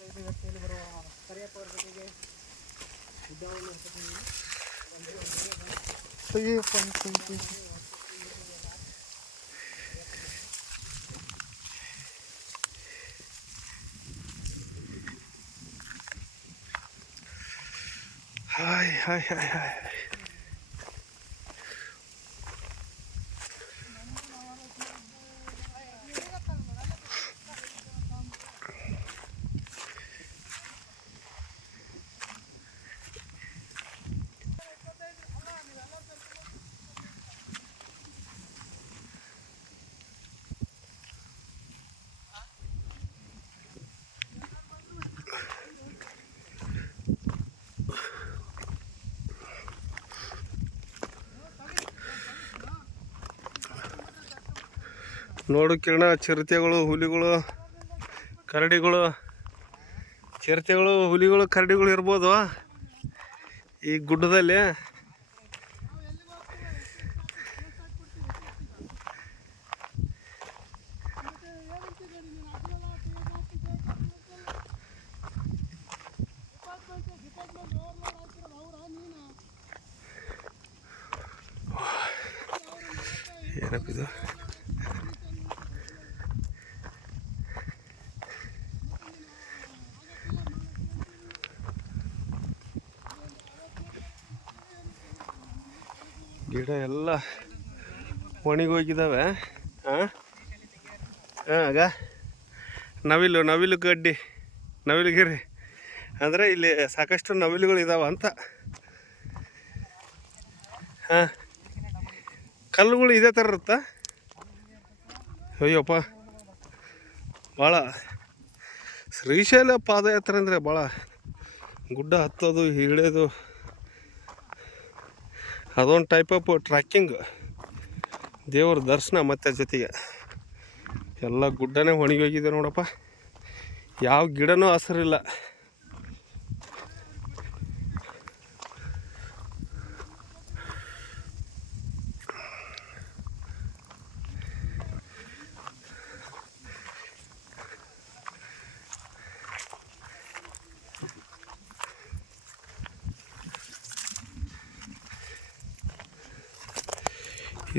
ವ್ಯಕ್ತಿಯಲ್ಲಿ ಬರುವ ಕರಿಯಪ್ಪ ಅವರ ಜೊತೆಗೆ ಹಾಯ್ ಹಾಯ್ ಹಾಯ್ ಹಾಯ್ ನೋಡು ಕಿರಣ, ಚಿರತೆಗಳು, ಹುಲಿಗಳು, ಕರಡಿಗಳು, ಚಿರತೆಗಳು, ಹುಲಿಗಳು, ಕರಡಿಗಳು ಇರ್ಬೋದು ಈ ಗುಡ್ಡದಲ್ಲಿ. ಏನಪ್ಪಿದು? ಗಿಡ ಎಲ್ಲ ಒಣಗೋಗಿದ್ದಾವೆ. ಆಗ ನವಿಲು ಗಡ್ಡಿ, ನವಿಲುಗಿರಿ ಅಂದರೆ ಇಲ್ಲಿ ಸಾಕಷ್ಟು ನವಿಲುಗಳು ಇದ್ದಾವೆ ಅಂತ. ಕಲ್ಲುಗಳು ಇದೇ ಥರ ಇರುತ್ತಾ? ಅಯ್ಯಪ್ಪ, ಭಾಳ ಶ್ರೀಶೈಲ ಪಾದಯಾತ್ರೆ ಅಂದರೆ ಭಾಳ ಗುಡ್ಡ ಹತ್ತೋದು ಇಳಿಯೋದು, ಅದೊಂದು ಟೈಪ್ ಆಫ್ ಟ್ರ್ಯಾಕಿಂಗ್. ದೇವ್ರ ದರ್ಶನ ಮತ್ತು ಜೊತೆಗೆ ಎಲ್ಲ ಗುಡ್ಡನೇ ಒಣಗೋಗಿದೆ ನೋಡಪ್ಪ. ಯಾವ ಗಿಡನೂ ಹಸಿರಿಲ್ಲ.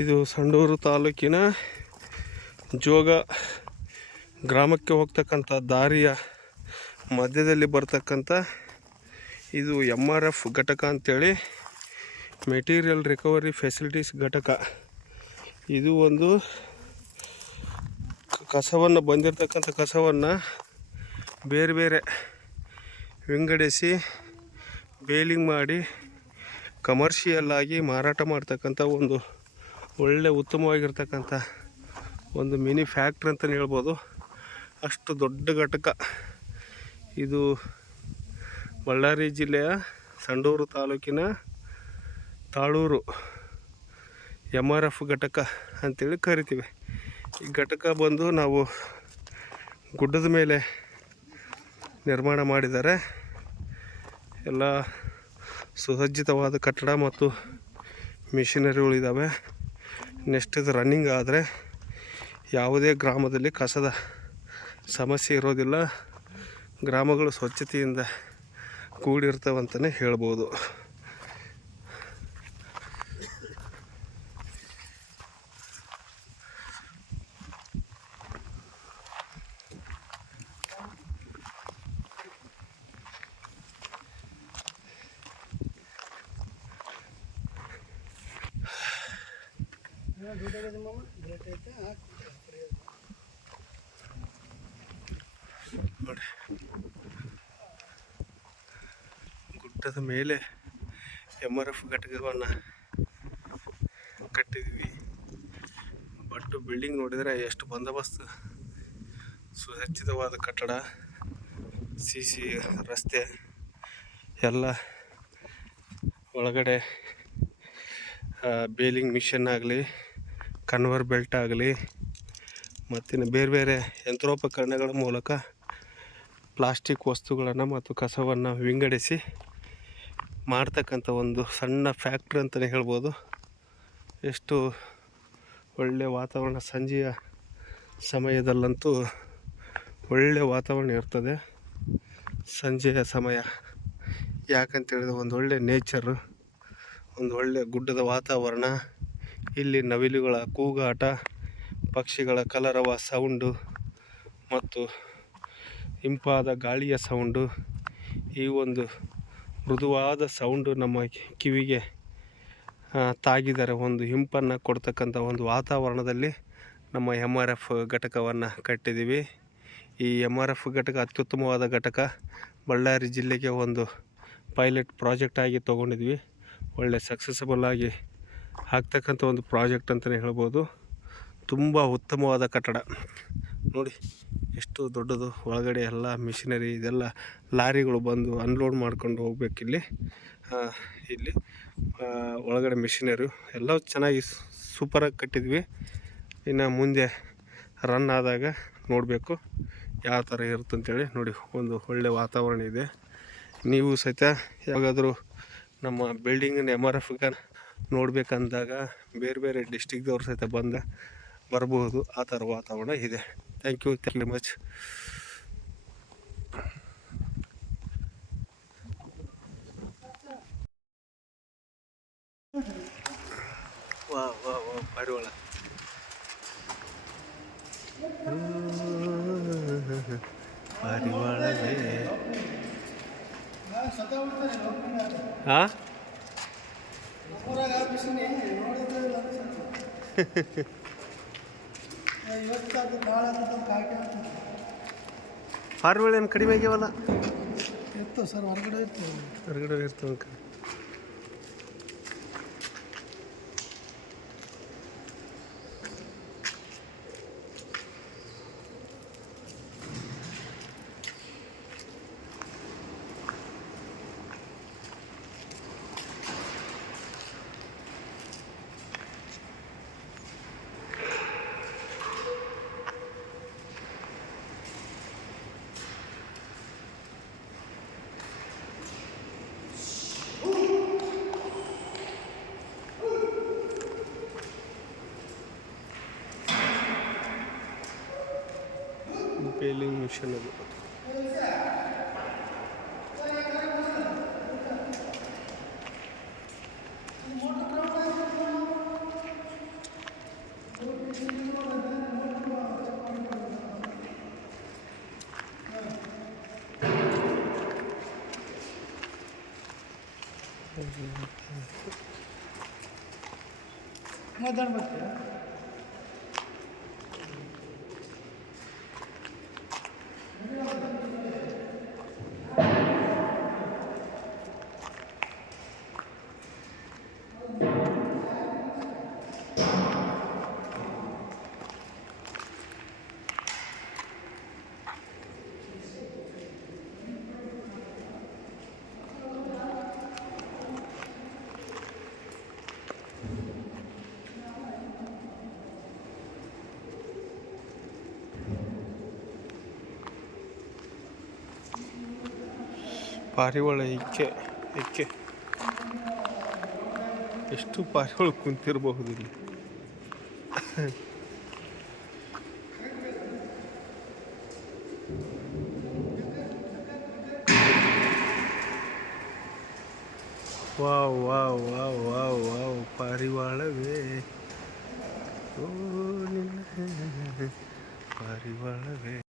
ಇದು ಸಂಡೂರು ತಾಲೂಕಿನ ಜೋಗ ಗ್ರಾಮಕ್ಕೆ ಹೋಗ್ತಕ್ಕಂಥ ದಾರಿಯ ಮಧ್ಯದಲ್ಲಿ ಬರ್ತಕ್ಕಂಥ ಇದು MRF ಘಟಕ ಅಂಥೇಳಿ, ಮೆಟೀರಿಯಲ್ ರಿಕವರಿ ಫೆಸಿಲಿಟೀಸ್ ಘಟಕ. ಇದು ಒಂದು ಕಸವನ್ನು ಬಂದಿರತಕ್ಕಂಥ ಕಸವನ್ನು ಬೇರೆ ಬೇರೆ ವಿಂಗಡಿಸಿ ಬೇಲಿಂಗ್ ಮಾಡಿ ಕಮರ್ಷಿಯಲ್ ಆಗಿ ಮಾರಾಟ ಮಾಡ್ತಕ್ಕಂಥ ಒಂದು ಒಳ್ಳೆ ಉತ್ತಮವಾಗಿರ್ತಕ್ಕಂಥ ಒಂದು ಮಿನಿ ಫ್ಯಾಕ್ಟ್ರಿ ಅಂತಲೇ ಹೇಳ್ಬೋದು. ಅಷ್ಟು ದೊಡ್ಡ ಘಟಕ ಇದು. ಬಳ್ಳಾರಿ ಜಿಲ್ಲೆಯ ಸಂಡೂರು ತಾಲೂಕಿನ ತಾಳೂರು MRF ಘಟಕ ಅಂಥೇಳಿ ಕರಿತೀವಿ. ಈ ಘಟಕ ಬಂದು ನಾವು ಗುಡ್ಡದ ಮೇಲೆ ನಿರ್ಮಾಣ ಮಾಡಿದ್ದಾರೆ. ಎಲ್ಲ ಸುಸಜ್ಜಿತವಾದ ಕಟ್ಟಡ ಮತ್ತು ಮಿಷಿನರಿಗಳಿದ್ದಾವೆ. ನೆಕ್ಸ್ಟ್ ಇದು ರನ್ನಿಂಗ್ ಆದರೆ ಯಾವುದೇ ಗ್ರಾಮದಲ್ಲಿ ಕಸದ ಸಮಸ್ಯೆ ಇರೋದಿಲ್ಲ. ಗ್ರಾಮಗಳು ಸ್ವಚ್ಛತೆಯಿಂದ ಕೂಡಿರ್ತವಂತಲೇ ಹೇಳ್ಬೋದು. ನೋಡಿ, ಗುಡ್ಡದ ಮೇಲೆ MRF ಘಟಕವನ್ನು ಕಟ್ಟಿದ್ವಿ. ಬಟ್ ಬಿಲ್ಡಿಂಗ್ ನೋಡಿದರೆ ಎಷ್ಟು ಬಂದೋಬಸ್ತ್, ಸುಸಜ್ಜಿತವಾದ ಕಟ್ಟಡ, CC ರಸ್ತೆ ಎಲ್ಲ, ಒಳಗಡೆ ಬೇಲಿಂಗ್ ಮಿಷನ್ ಆಗಲಿ, ಕನ್ವರ್ ಬೆಲ್ಟ್ ಆಗಲಿ, ಮತ್ತಿನ್ನು ಬೇರೆ ಬೇರೆ ಯಂತ್ರೋಪಕರಣಗಳ ಮೂಲಕ ಪ್ಲಾಸ್ಟಿಕ್ ವಸ್ತುಗಳನ್ನು ಮತ್ತು ಕಸವನ್ನು ವಿಂಗಡಿಸಿ ಮಾಡ್ತಕ್ಕಂಥ ಒಂದು ಸಣ್ಣ ಫ್ಯಾಕ್ಟ್ರಿ ಅಂತಲೇ ಹೇಳ್ಬೋದು. ಎಷ್ಟು ಒಳ್ಳೆಯ ವಾತಾವರಣ, ಸಂಜೆಯ ಸಮಯದಲ್ಲಂತೂ ಒಳ್ಳೆಯ ವಾತಾವರಣ ಇರ್ತದೆ. ಸಂಜೆಯ ಸಮಯ. ಯಾಕಂತೇಳಿದ್ರೆ ಒಂದು ಒಳ್ಳೆ ನೇಚರು, ಒಂದು ಒಳ್ಳೆಯ ಗುಡ್ಡದ ವಾತಾವರಣ, ಇಲ್ಲಿ ನವಿಲುಗಳ ಕೂಗಾಟ, ಪಕ್ಷಿಗಳ ಕಲರವ ಸೌಂಡು ಮತ್ತು ಇಂಪಾದ ಗಾಳಿಯ ಸೌಂಡು, ಈ ಒಂದು ಮೃದುವಾದ ಸೌಂಡು ನಮ್ಮ ಕಿವಿಗೆ ತಾಗಿದರೆ ಒಂದು ಇಂಪನ್ನು ಕೊಡ್ತಕ್ಕಂಥ ಒಂದು ವಾತಾವರಣದಲ್ಲಿ ನಮ್ಮ MRF ಘಟಕವನ್ನು ಕಟ್ಟಿದ್ದೀವಿ. ಈ MRF ಘಟಕ ಅತ್ಯುತ್ತಮವಾದ ಘಟಕ. ಬಳ್ಳಾರಿ ಜಿಲ್ಲೆಗೆ ಒಂದು ಪೈಲಟ್ ಪ್ರಾಜೆಕ್ಟ್ ಆಗಿ ತೊಗೊಂಡಿದ್ವಿ. ಒಳ್ಳೆ ಸಕ್ಸಸ್ಫುಲ್ ಆಗಿ ಆಗ್ತಕ್ಕಂಥ ಒಂದು ಪ್ರಾಜೆಕ್ಟ್ ಅಂತಲೇ ಹೇಳ್ಬೋದು. ತುಂಬ ಉತ್ತಮವಾದ ಕಟ್ಟಡ ನೋಡಿ, ಎಷ್ಟು ದೊಡ್ಡದು. ಒಳಗಡೆ ಎಲ್ಲ ಮಿಷಿನರಿ, ಇದೆಲ್ಲ ಲಾರಿಗಳು ಬಂದು ಅನ್ಲೋಡ್ ಮಾಡ್ಕೊಂಡು ಹೋಗ್ಬೇಕಿಲ್ಲಿ. ಇಲ್ಲಿ ಒಳಗಡೆ ಮಿಷಿನರಿ ಎಲ್ಲ ಚೆನ್ನಾಗಿ ಸೂಪರಾಗಿ ಕಟ್ಟಿದ್ವಿ. ಇನ್ನು ಮುಂದೆ ರನ್ ಆದಾಗ ನೋಡಬೇಕು ಯಾವ ಥರ ಇರುತ್ತೆ ಅಂತೇಳಿ. ನೋಡಿ, ಒಂದು ಒಳ್ಳೆ ವಾತಾವರಣ ಇದೆ. ನೀವು ಸಹಿತ ಯಾವಾಗಾದರೂ ನಮ್ಮ ಬಿಲ್ಡಿಂಗಿನ MRFಗೆ ನೋಡಬೇಕಂದಾಗ ಬೇರೆ ಬೇರೆ ಡಿಸ್ಟಿಕ್ದವ್ರು ಸಹಿತ ಬರ್ಬೋದು. ಆ ಥರ ವಾತಾವರಣ ಇದೆ. Thank you very much. ವಾ ವಾ ವಾ ಪಾರಿವಾಳ. ಪಾರಿವಾಳವೇ ಹಾಂ ಪಾರಿವಾಳ ಏನು ಕಡಿಮೆ ಆಗ್ಯಾವಲ್ಲ? ಇರ್ತವೆ ಸರ್, ಹೊರಗಡೆ ಇರ್ತವೆ. ಪೇಲಿಂಗ್ ಮಿಷನ್ ಅದು. ಮಾತಾಡ್ಬೇಕು. ಪಾರಿವಾಳ ಇಕ್ಕೆ ಎಷ್ಟು ಪಾರಿವಾಳ ಕುಂತಿರಬಹುದು ಇಲ್ಲಿ. Wow wow wow wow wow ಪಾರಿವಾಳವೇ, ಓ ನಿನ್ನ ಪಾರಿವಾಳವೇ.